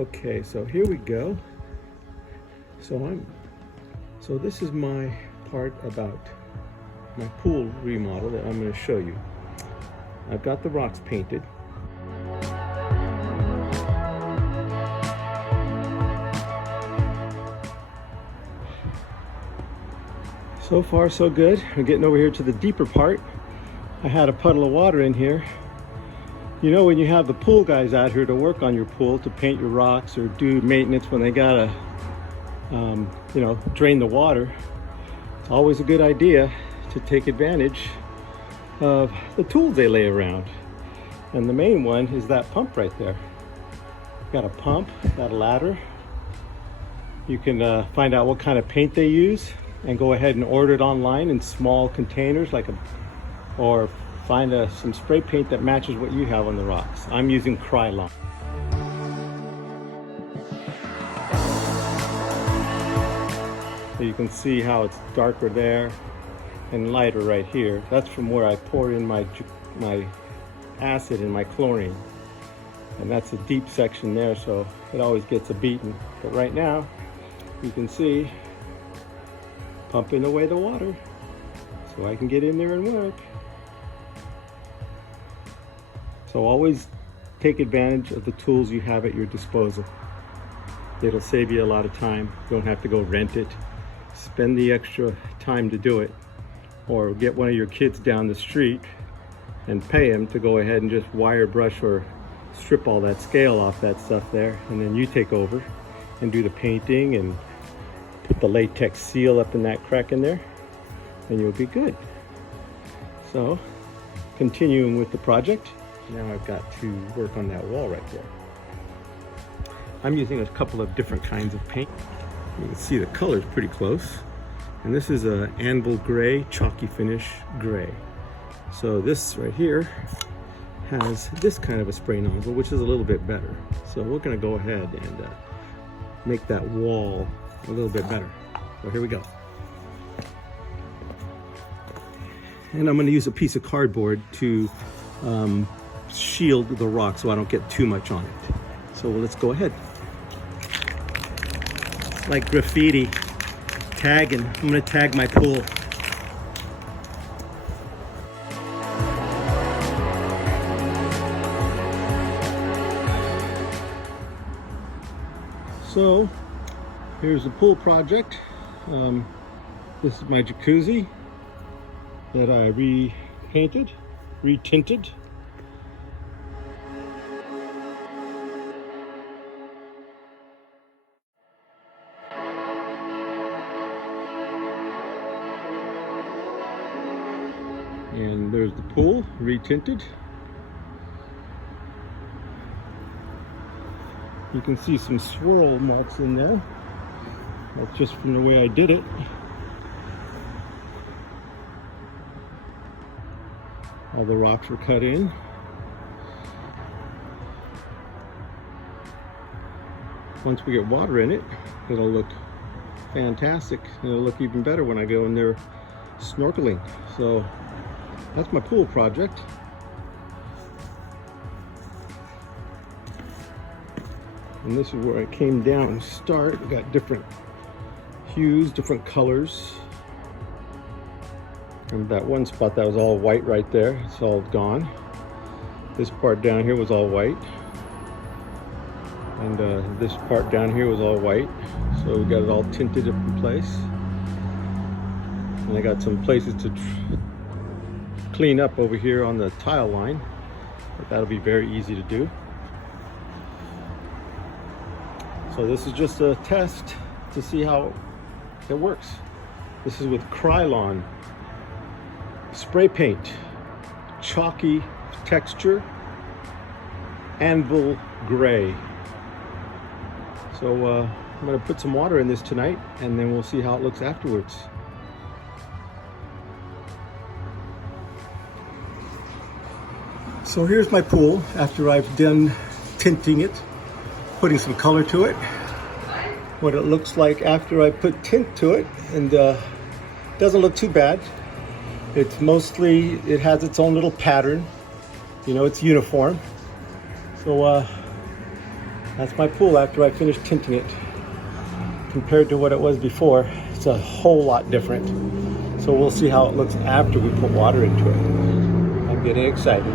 Okay, so here we go. So this is my part about my pool remodel that I'm going to show you. I've got the rocks painted. So far so good. I'm getting over here to the deeper part. I had a puddle of water in here. You know, when you have the pool guys out here to work on your pool, to paint your rocks or do maintenance when they gotta you know, drain the water, it's always a good idea to take advantage of the tools they lay around. And the main one is that pump right there. Got a pump, got a ladder. You can find out what kind of paint they use and go ahead and order it online in small containers, or find some spray paint that matches what you have on the rocks. I'm using KRYLON. So you can see how it's darker there and lighter right here. That's from where I pour in my acid and my chlorine. And that's a deep section there, so it always gets a beating. But right now, you can see pumping away the water so I can get in there and work. So always take advantage of the tools you have at your disposal. It'll save you a lot of time. You don't have to go rent it. Spend the extra time to do it, or get one of your kids down the street and pay them to go ahead and just wire brush or strip all that scale off that stuff there, and then you take over and do the painting and put the latex seal up in that crack in there, and you'll be good. So continuing with the project, now I've got to work on that wall right there. I'm using a couple of different kinds of paint. You can see the color's pretty close. And this is a anvil gray, chalky finish gray. So this right here has this kind of a spray nozzle, which is a little bit better. So we're gonna go ahead and make that wall a little bit better. So here we go. And I'm gonna use a piece of cardboard to shield the rock so I don't get too much on it. So let's go ahead. It's like graffiti, tagging. I'm gonna tag my pool. So here's the pool project. This is my jacuzzi that I repainted, retinted. And there's the pool, retinted. You can see some swirl marks in there. That's just from the way I did it. All the rocks were cut in. Once we get water in it, it'll look fantastic. It'll look even better when I go in there snorkeling. So that's my pool project. And this is where I came down and start. We got different hues, different colors. And that one spot that was all white right there, it's all gone. This part down here was all white. And this part down here was all white. So we got it all tinted up in place. And I got some places to clean up over here on the tile line, but that'll be very easy to do. So this is just a test to see how it works. This is with KRYLON spray paint, chalky texture, anvil gray. So I'm going to put some water in this tonight, and then we'll see how it looks afterwards. So here's my pool after I've done tinting it, putting some color to it. What it looks like after I put tint to it, and doesn't look too bad. It's mostly, it has its own little pattern. You know, it's uniform. So That's my pool after I finished tinting it. Compared to what it was before, it's a whole lot different. So we'll see how it looks after we put water into it. I'm getting excited.